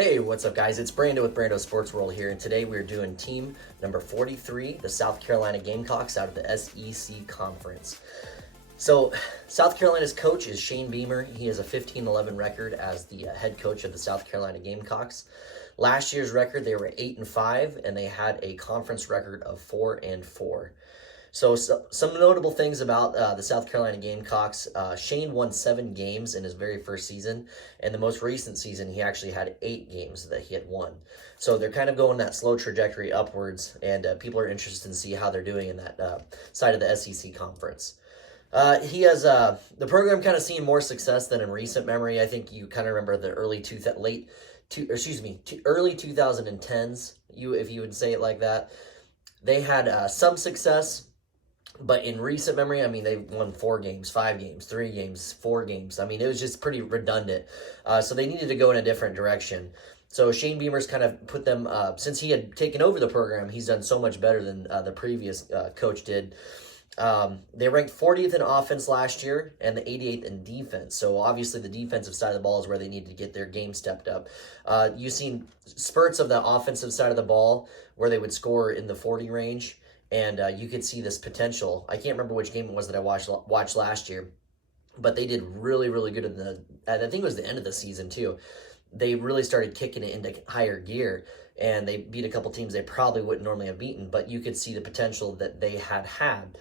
Hey, what's up, guys? It's Brando with Brando Sports World here, and today we're doing team number 43, the South Carolina Gamecocks out of the SEC Conference. So, South Carolina's coach is Shane Beamer. He has a 15-11 record as the head coach of the South Carolina Gamecocks. Last year's record, they were 8-5, and they had a conference record of 4-4. So some notable things about the South Carolina Gamecocks. Shane won 7 games in his very first season, and the most recent season he actually had 8 games that he had won. So they're kind of going that slow trajectory upwards, and people are interested in see how they're doing in that side of the SEC conference. He has the program kind of seen more success than in recent memory. I think you kind of remember the early 2010s. If you would say it like that, they had some success. But in recent memory, I mean, they won 4 games, 5 games, 3 games, 4 games. I mean, it was just pretty redundant. So they needed to go in a different direction. So Shane Beamer's kind of put them, since he had taken over the program, he's done so much better than the previous coach did. They ranked 40th in offense last year and the 88th in defense. So obviously the defensive side of the ball is where they need to get their game stepped up. You've seen spurts of the offensive side of the ball where they would score in the 40 range. And you could see this potential. I can't remember which game it was that I watched last year, but they did really, really good I think it was the end of the season too. They really started kicking it into higher gear, and they beat a couple teams they probably wouldn't normally have beaten, but you could see the potential that they had.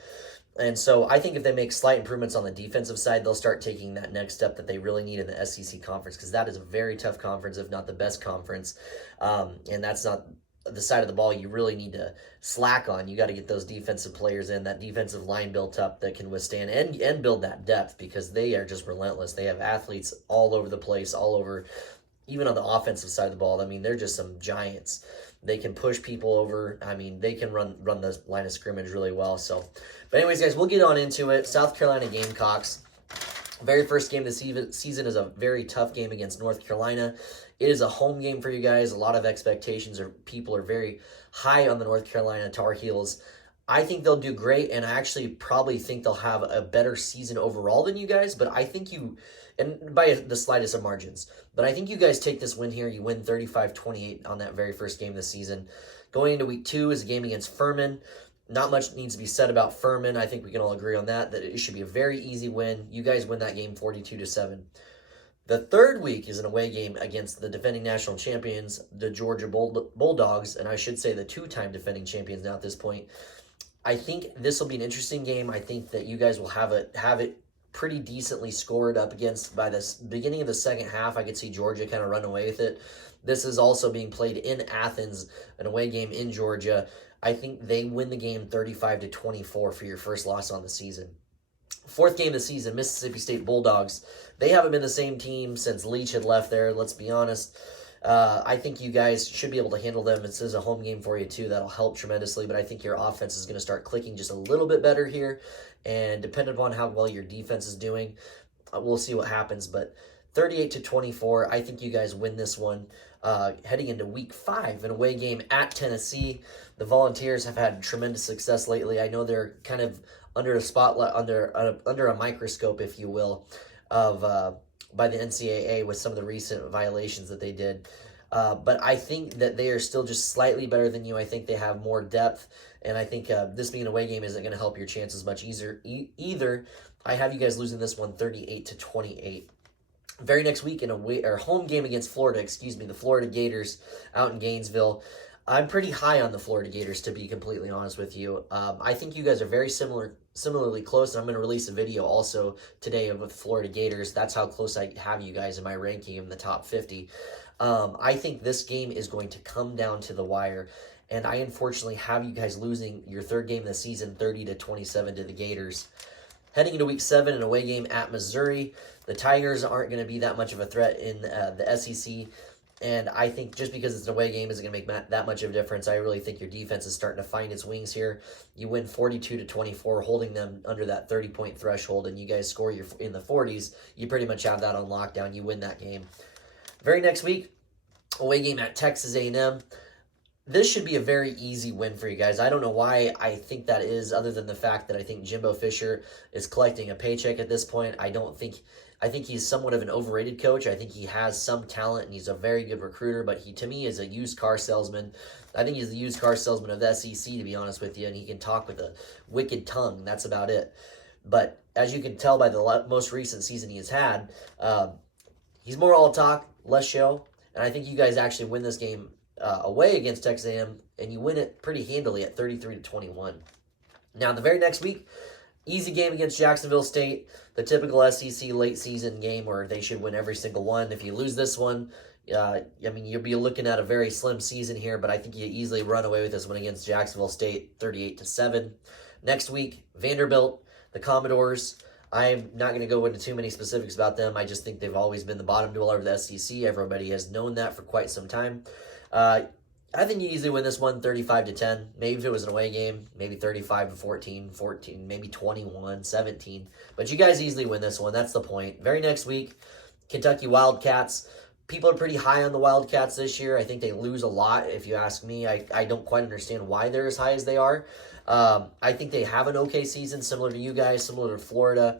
And so I think if they make slight improvements on the defensive side, they'll start taking that next step that they really need in the SEC conference, because that is a very tough conference, if not the best conference. And that's not the side of the ball you really need to slack on. You got to get those defensive players in, that defensive line built up that can withstand and build that depth, because they are just relentless. They have athletes all over the place, all over, even on the offensive side of the ball. I mean, they're just some giants. They can push people over. I mean, they can run the line of scrimmage really well. So, but anyways, guys, we'll get on into it. South Carolina Gamecocks. Very first game this season is a very tough game against North Carolina. It is a home game for you guys. A lot of expectations, or people are very high on the North Carolina Tar Heels. I think they'll do great, and I actually probably think they'll have a better season overall than you guys, but I think and by the slightest of margins, but I think you guys take this win here. You win 35-28 on that very first game this season. Going into week 2 is a game against Furman. Not much needs to be said about Furman. I think we can all agree on that it should be a very easy win. You guys win that game 42-7. The third week is an away game against the defending national champions, the Georgia Bulldogs, and I should say the 2-time defending champions now at this point. I think this will be an interesting game. I think that you guys will have it pretty decently scored up against by the beginning of the second half. I could see Georgia kind of run away with it. This is also being played in Athens, an away game in Georgia. I think they win the game 35-24 for your first loss on the season. Fourth game of the season, Mississippi State Bulldogs. They haven't been the same team since Leach had left there, let's be honest. I think you guys should be able to handle them. This is a home game for you too. That'll help tremendously, but I think your offense is going to start clicking just a little bit better here. And depending upon how well your defense is doing, we'll see what happens. But 38-24, I think you guys win this one. Heading into week 5, an away game at Tennessee. The Volunteers have had tremendous success lately. I know they're kind of under a spotlight, under a microscope, if you will, of by the NCAA with some of the recent violations that they did. But I think that they are still just slightly better than you. I think they have more depth, and I think this being an away game isn't going to help your chances much either. I have you guys losing this one 38-28. Very next week in a home game against Florida, the Florida Gators out in Gainesville. I'm pretty high on the Florida Gators, to be completely honest with you. I think you guys are very similarly close, and I'm going to release a video also today with Florida Gators. That's how close I have you guys in my ranking in the top 50. I think this game is going to come down to the wire, and I unfortunately have you guys losing your third game of the season 30-27 to the Gators. Heading into week 7, an away game at Missouri. The Tigers aren't going to be that much of a threat in the SEC. And I think just because it's an away game isn't going to make that much of a difference. I really think your defense is starting to find its wings here. You win 42-24, holding them under that 30-point threshold, and you guys score in the 40s. You pretty much have that on lockdown. You win that game. Very next week, away game at Texas A&M. This should be a very easy win for you guys. I don't know why I think that is, other than the fact that I think Jimbo Fisher is collecting a paycheck at this point. I don't think I think he's somewhat of an overrated coach. I think he has some talent and he's a very good recruiter, but he, to me, is a used car salesman. I think he's the used car salesman of the SEC, to be honest with you, and he can talk with a wicked tongue. That's about it. But as you can tell by the most recent season he has had, he's more all talk, less show, and I think you guys actually win this game away against Texas A&M, and you win it pretty handily at 33-21. Now, the very next week, easy game against Jacksonville State, the typical SEC late season game where they should win every single one. If you lose this one, I mean, you'll be looking at a very slim season here, but I think you easily run away with this one against Jacksonville State, 38-7. Next week, Vanderbilt, the Commodores. I'm not going to go into too many specifics about them. I just think they've always been the bottom dweller of the SEC. Everybody has known that for quite some time. I think you easily win this one 35-10. Maybe if it was an away game, maybe 35-14, 14, maybe 21-17. But you guys easily win this one. That's the point. Very next week, Kentucky Wildcats. People are pretty high on the Wildcats this year. I think they lose a lot, if you ask me. I don't quite understand why they're as high as they are. I think they have an okay season, similar to you guys, similar to Florida.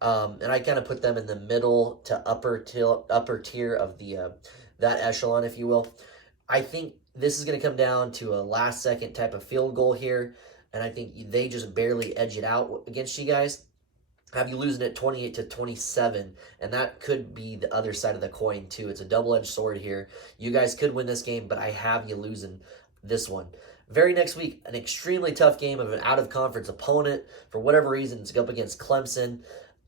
And I kind of put them in the middle to upper tier of the that echelon, if you will. I think this is going to come down to a last-second type of field goal here, and I think they just barely edge it out against you guys. Have you losing it 28-27, and that could be the other side of the coin too. It's a double-edged sword here. You guys could win this game, but I have you losing this one. Very next week, an extremely tough game of an out-of-conference opponent. For whatever reason, it's up against Clemson.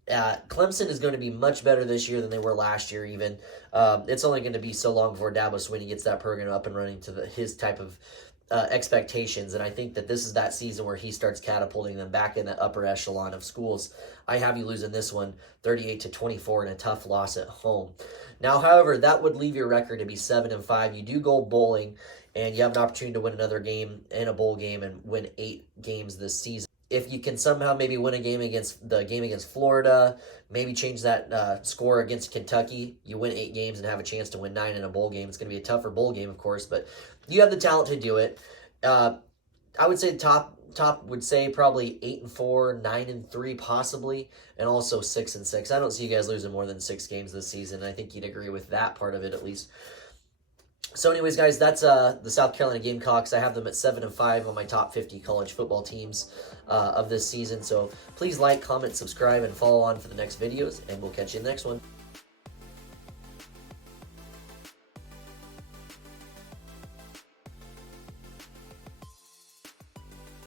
Clemson is going to be much better this year than they were last year even. It's only going to be so long before Dabo Swinney gets that program up and running to his type of expectations, and I think that this is that season where he starts catapulting them back in the upper echelon of schools. I have you losing this one 38-24 in a tough loss at home. Now, however, that would leave your record to be 7-5. You do go bowling, and you have an opportunity to win another game in a bowl game and win 8 games this season. If you can somehow maybe win a game against Florida, maybe change that score against Kentucky, you win 8 games and have a chance to win 9 in a bowl game. It's going to be a tougher bowl game, of course, but you have the talent to do it. I would say top would say probably 8-4, 9-3 possibly, and also 6-6. I don't see you guys losing more than 6 games this season. I think you'd agree with that part of it at least. So anyways, guys, that's the South Carolina Gamecocks. I have them at 7-5 on my top 50 college football teams of this season. So please like, comment, subscribe, and follow on for the next videos, and we'll catch you in the next one.